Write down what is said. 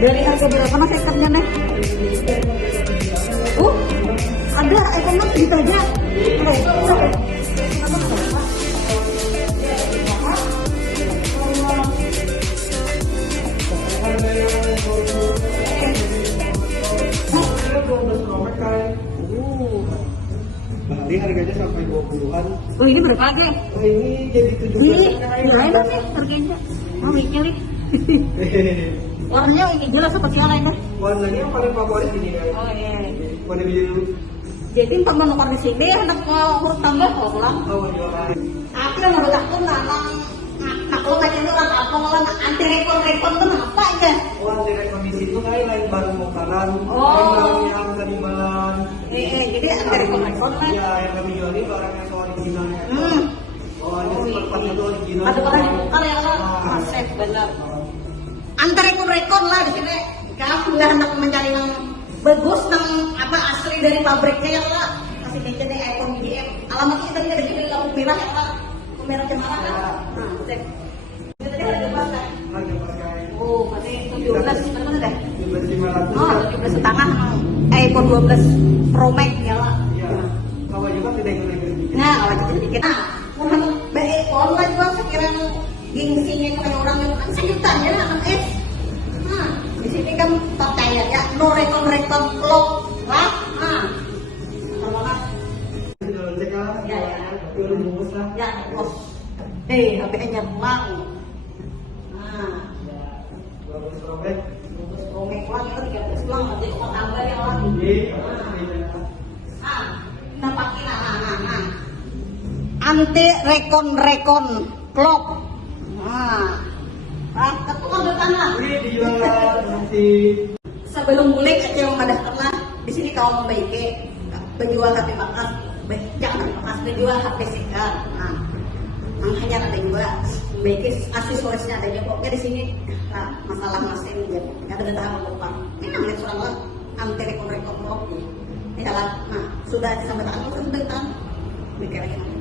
Dari harga berapa mas ekornya nih? Ada ekornya gitu aja. Ini harganya sampai 20-an. Oh ini berapa aja? Ini jadi 17. Ini enak nih harganya. Mau mikir nih. Warnanya ini jelas seperti yang lain kan? Warnanya yang paling favorit ini guys. Oh iya. Warna biru. Jadi empat nomor di sini hendak huruf tambah kalau pulang. Oh iya. Aku yang menurut aku nanang kalau kayaknya orang apa malah anti rekon tuh apa aja? Wah, direct kondisi itu lain barang bongkaran, Oh. barang yang tadi bahan. Jadi anti rekon lah. Iya, yang kami jual ini barang yang originalnya. Oh, ini seperti itu original. Ada barang bongkar ya lah, aset benar. Anti rekon lah di sini. Kamu udah hendak mencari yang bagus, yang apa asli dari pabriknya ya lah. Kasih aja deh iPhone GM. Alamatnya tadi ada di lampu merah ya lah. Merah cemara kan? Nah, cek. Itu tadi harga berapa? Harga pakai. Oh, berarti 17 berapa deh? 17.500. Oh, 17 setengah. iPhone 12 Pro Max ya lah. Iya. Kalau juga tidak ikut. Nah, kalau itu dikit. Nah, mohon baik online juga sekiranya gengsinya kayak orang yang kan sejutan ya anak Nah, di sini kan percaya ya, no rekon vlog lah. Nah, terima ya ya. Ya, bos. HP-nya mau. Nah, Bagus robek. bungkus promek lah, kita 13 uang, nanti kok tambah ya lah. Nampakin, nah. Anti rekon vlog. Ketukar tanah. Ini dijual nanti. Sebelum mulai aja yang ada pernah di sini kalau membaiki penjual HP bekas, jangan bekas penjual HP segar. Nah, hanya ada juga membaiki aksesorisnya ada juga. Pokoknya di sini nah, masalah mesin jadi nggak ada tahap lupa. Ini namanya seorang lah anti rekon vlog. Ya lah, nah sudah sampai tangan terus bentar. Mikir lagi.